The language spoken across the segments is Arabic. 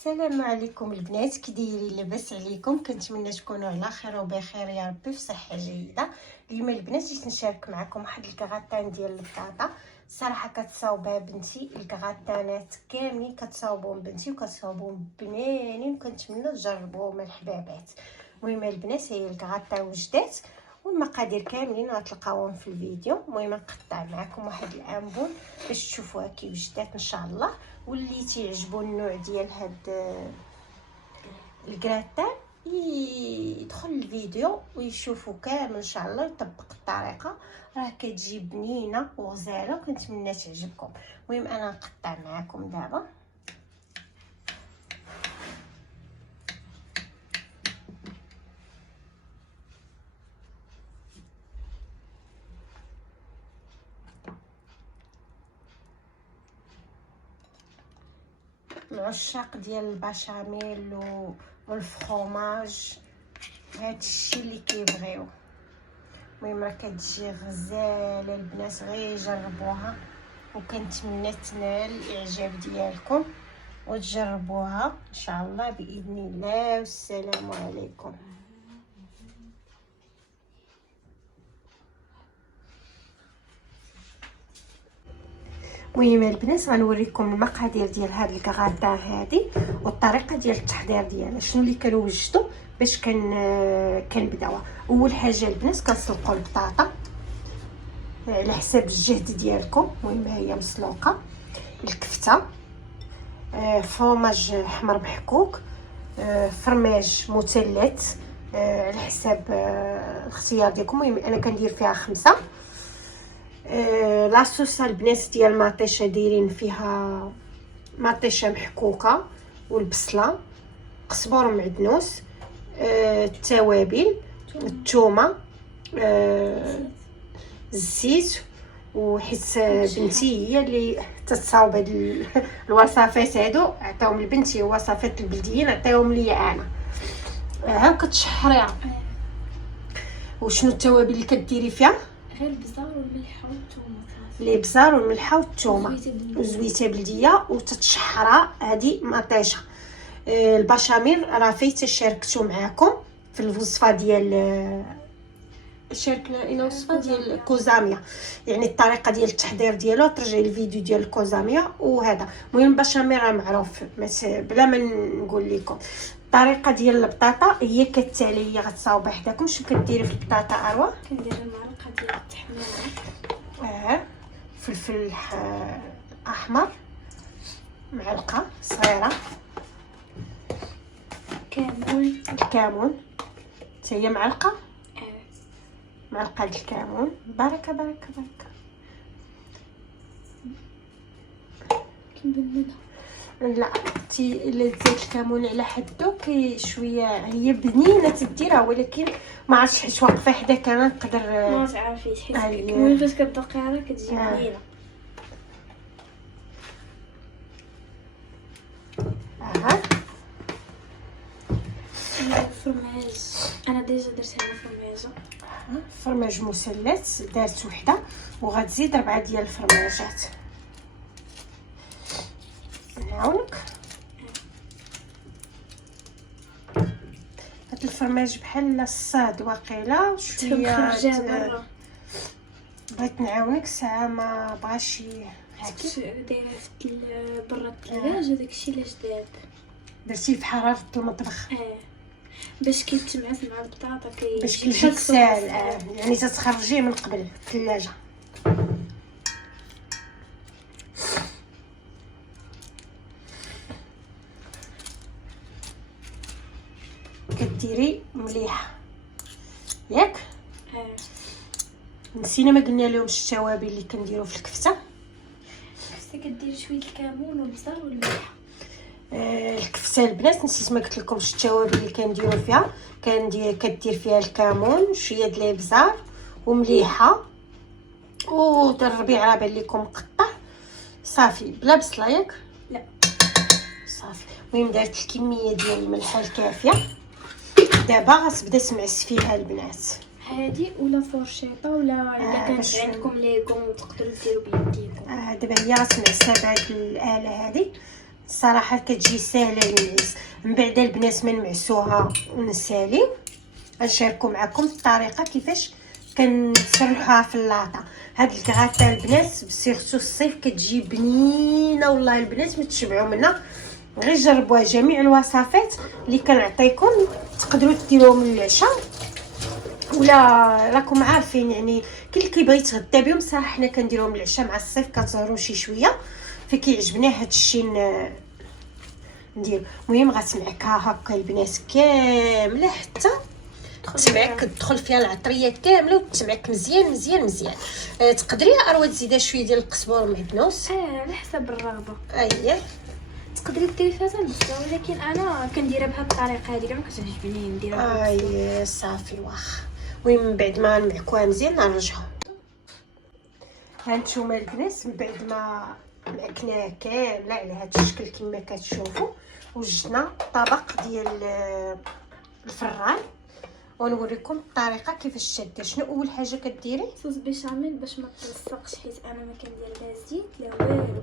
السلام عليكم البنات، كي دايرين؟ لاباس عليكم؟ كنتمنى تكونوا على خير وبخير يا ربي، في صحه جيده. اليوم البنات جيت نشارك معكم واحد الكغاتان ديال البطاطا. الصراحه كتصاوبها بنتي، الكغاتانات كاملين كتصاوبهم بنتي وكتصاوبهم بنينين، وكنتمنى تجربوهم الحبابات. المهم البنات، هي الكغاتان وجدات والمقادير كاملين غتلقاوهم في الفيديو. المهم نقطع معكم واحد الامبول باش تشوفوها كي وجدات ان شاء الله. واللي تيعجبو النوع ديال هاد الكراتان يدخل الفيديو ويشوفوا كامل ان شاء الله، يطبق الطريقه، راه كتجي بنينه وغزاله وكنتمنى تعجبكم. المهم انا نقطع معكم دابا. العشاق ديال البشاميل والفرomاج هادشي اللي كيبغيو. المهم راه كتجي غزاله البنات، غير جربوها وكنتمنى تنال الاعجاب ديالكم وتجربوها ان شاء الله باذن الله. والسلام عليكم. المهم البنات غنوريكم المقادير ديال هاد الكغادا هادي والطريقه ديال التحضير ديالها، شنو اللي كنوجدوا باش كنبداوها. اول حاجه البنات كنسلقوا البطاطا على حساب الجهد ديالكم. المهم هي مسلوقه. الكفته، فرماج احمر محكوك، فرماج مثلث على حساب الاختيار ديالكم. المهم انا كندير فيها 5. لاصوص البنات ديال مطيشه دايرين فيها مطيشه محكوكه والبصله، قزبر معدنوس، التوابل، الثومه، الزيت. وحيت بنتي هي اللي تتصاوب هاد الوصفات هادو، عطاهم لبنتي وصفات البلديين عطيهم ليا انا. ها كتشحريها. وشنو التوابل اللي كديري فيها؟ غير البزار والملح والثومه. الابزار والملح والثومه وزويته بلديه وتتشحرها. هذه مطيشه. البشاميل راه فايته شاركته معاكم في الوصفه ديال شاركنا الى وصفه ديال الكوزاميا، يعني الطريقه ديال التحضير ديالو ترجعي الفيديو ديال الكوزاميا وهذا. المهم البشاميل راه معروف بلا ما نقول لكم. الطريقه ديال البطاطا هي كالتالي، هي غتصاوبها حداكم. شنو كديري في البطاطا اروى؟ كندير المعلقه ديال التحميره، فلفل احمر معلقه صغيره، الكمون حتى هي معلقه، معلقه د الكمون. بركه بركه بركه. كنبننها لا الا زيت الكمون على حدو كي شويه هي بنينه تديرها، ولكن ما عرفتش حيت واقفه حداك انا نقدر ما تعرفيش حيت المهم فاش كتدقيها راه كتجي بنينه. الفرماج انا ديجا درت هنا فرماج مثلث، دارت وحده وغتزيد 4 ديال الفرماجات. نعاونك. هاد الفرماج بحال الصاد واقيلا شويه بغيت نعاونك ساعه ما بغاش دايره في برا الثلاجه. داكشي علاش درتيه في حراره المطبخ باش كيتجمعات مع البطاطا باش كيجي ساهل. يعني تتخرجيه من قبل الثلاجه. كديري مليحه ياك. نسينا ما قلنا لهمش التوابل اللي كنديروا في الكفته. كدير شويه الكمون والبصل والملح. الكفته البنات نسيت ما قلت لكمش التوابل اللي كنديروا فيها. كدير فيها الكمون، شويه د الابزار ومليحه والربيع راه بان لكم مقطع صافي بلا بصله ياك. لا صافي. المهم درت الكميه ديال الملح الكافيه. دابا غتبدا تمعس فيها البنات هادي ولا فورشيطه ولا الا كانت عندكم ليكم تقدروا ديروا بيديكم. دابا هي غتمعسها بهاد الاله هادي الصراحه كتجي ساهله للناس. من بعد البنات ما نمعسوها ونسالي، غنشاركوا معكم الطريقه كيفاش كنسرحوها في اللاطه. هاد الكغاطه البنات بسيرتو الصيف كتجي بنينه والله البنات ما تشبعوا منها. غير جربوها، جميع الوصفات اللي كنعطيكم تقدروا ديروهم للعشاء، ولا راكم عارفين يعني كل اللي كيبغي يتغدى بهم. صراحه حنا كنديروهم للعشاء مع الصيف كتزهروا شي شويه، فكيعجبني هاد الشيء ندير. المهم غتمعكها هكا البنات كامله حتى تمعك، تدخل فيها العطريه كامله وتمعك مزيان مزيان مزيان. تقدري اروى تزيدها شويه ديال القزبر والمعدنوس على حسب الرغبه. اييه تقدري ديري فيها البصله، ولكن انا كنديرها بهاد الطريقه هذه ما كتعجبني نديرها. اي صافي واخا. المهم من بعد ما نمعكوها مزيان نرجعها. هانتوما البنات من بعد ما معكناها كامله على هذا الشكل كما كتشوفوا، وجدنا طبق ديال الفران ونوريكم الطريقه كيفاش شاده. شنو اول حاجه كديري؟ صوص بيشاميل باش ما تلصقش، حيت انا ما كندير لا زيت لا والو.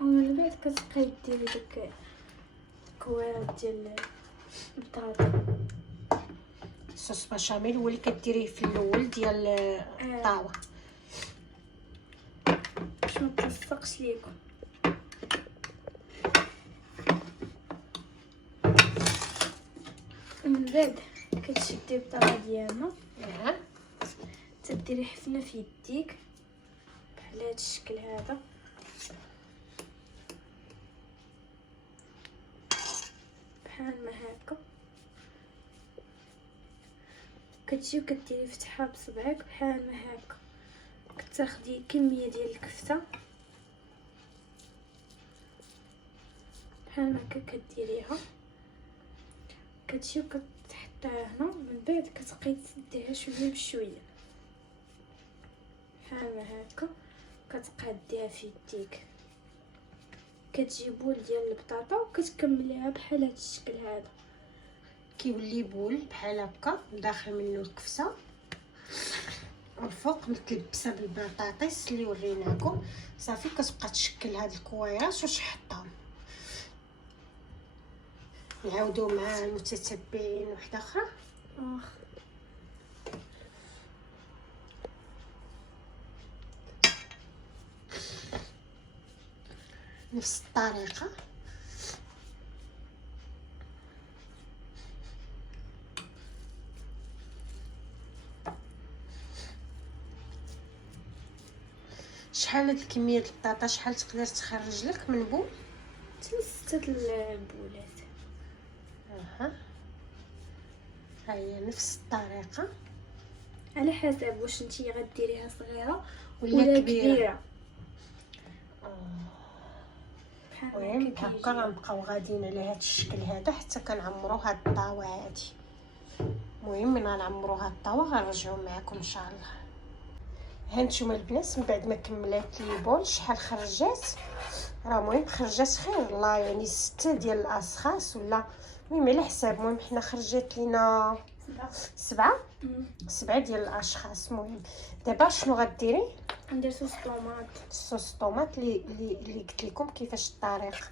ومن بعد كتبقاي ديري داك الكوارع ديال البطاطا. صوص بشاميل هو اللي كديريه في الاول ديال الطاوه باش ما تلصقش ليكم. ومن بعد كتشدي البطاطا ديالنا، تديري حفنه في يديك بحال هذا الشكل هذا، بحال ما هكا. كتجي وكديري فتحه بصبعك بحال ما هكا. كتاخدي كميه ديال الكفته بحال ما هكا كديريها، كتجي وكتحطيها هنا. من بعد كتبقاي تسديها شويه بشويه بحال ما هكا. كتقاديها في يديك، كتجي بول ديال البطاطا وكتكمليها بحال هذا الشكل هذا. كيولي بول بحال هكا داخل منه الكفته، والفوق متلبسه بالبطاطس اللي وريناكم. صافي كتبقى تشكل هاد الكويرات وتحطهم. نعاودو مع المتتبعين وحده اخرى. نفس الطريقه شحال هاد الكميه ديال البطاطا شحال تقدر تخرج لك من بول؟ 6 البولات. هي نفس الطريقه على حسب واش نتي غديريها صغيره ولا كبيره. المهم هكا غنبقاو غاديين على هاد الشكل هذا حتى كنعمرو هاد الطاوه هادي. المهم من غنعمرو هاد الطاوه غنرجعو معكم ان شاء الله. هانتوما البنات من بعد ما كملات لي بول شحال خرجات، راه المهم خرجات خير الله يعني 6 ديال الاشخاص ولا المهم على حساب. المهم حنا خرجت لينا 7 ديال الاشخاص. المهم دابا شنو غديري؟ ندير صوص طوماط. صوص طوماط اللي قلت لكم كيفاش الطريقه.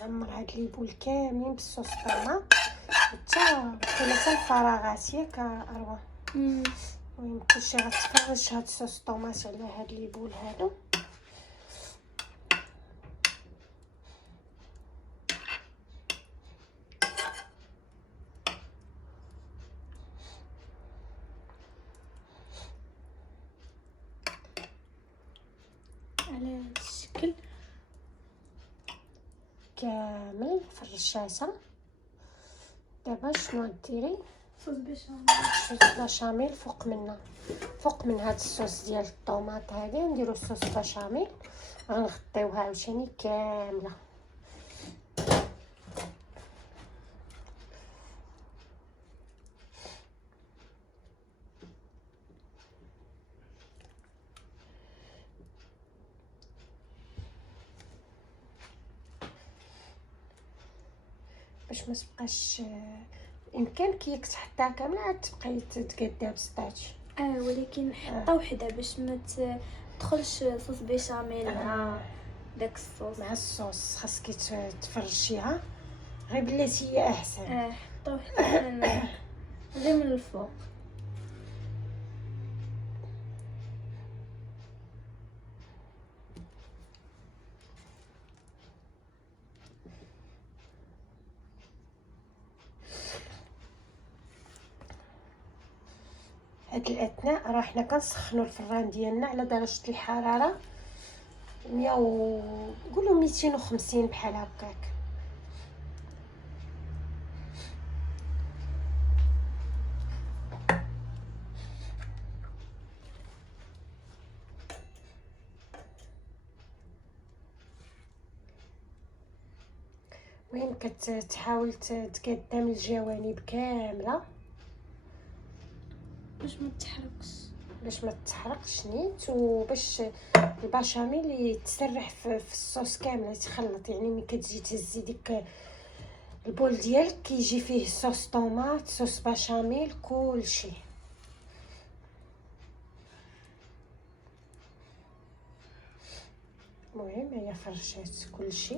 غنعمر هاد لي بول كاملين بالصوص طوماط حتى ثلاثه الفراغات ياك اروى. المهم كلشي غتفرش هاد الصوص طوماط على هاد لي بول هادو. على هذا الشكل كامل في الرشاشه. دابا شنو ديري؟ صوص بيشاميل. صوص بشاميل فوق من هاد الصوص ديال الطوماط هادي نديرو صوص بشاميل. غنغطيوها عاوتاني كامله. باش ما تبقاش امكان كيك تحطها كامله عاد تبقاي تقادها بسطاش. ولكن حطه وحده باش ما تدخلش صوص بيشاميل مع داك الصوص. مع الصوص خاصك تفرشيها غير بلاتي هي احسن. حطه وحده غير من الفوق. هاد الاثناء راه حنا كنسخنوا الفران ديالنا على درجه الحراره 100 قولوا 250 بحال هكاك. المهم كتحاول تقادها من الجوانب كامله باش ما تحرقش، باش ما تحرقش نيت، وباش البشاميل يتسرح في الصوص كامل يتخلط. يعني ملي كتجي تهزي ديك البول ديالك كيجي فيه صوص طوماط صوص بشاميل كلشي. المهم هي فرشات كلشي.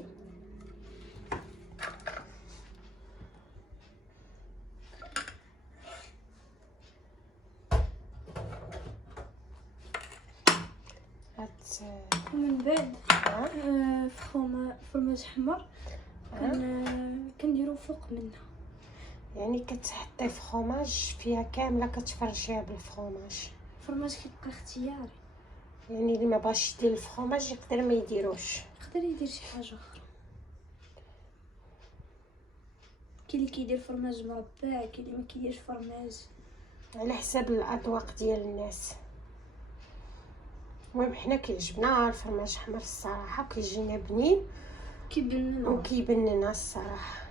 ومن بعد فرماج حمر كنديرو فوق منها. يعني كتحطي فخوماج فيها كامله كتفرشيها بالفخوماج. الفرماج كيبقى اختياري، يعني اللي ما باغاش يدير الفخوماج يقدر ما يديروش، يقدر يدير شي حاجه اخرى. كاين اللي كيدير فرماج مربع، كاين اللي ما كيديرش فرماج، على حساب الاذواق ديال الناس. المهم حنا كيعجبنا الفرماج احمر الصراحه، كيجينا بنين وكيبننا الصراحه.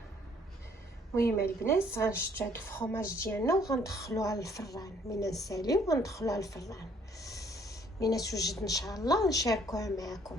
المهم البنات غنشدو هاد الفخوماج ديالنا وغندخلوها للفران. من نساليو غندخلوها للفران من توجد ان شاء الله نشاركوها معكم.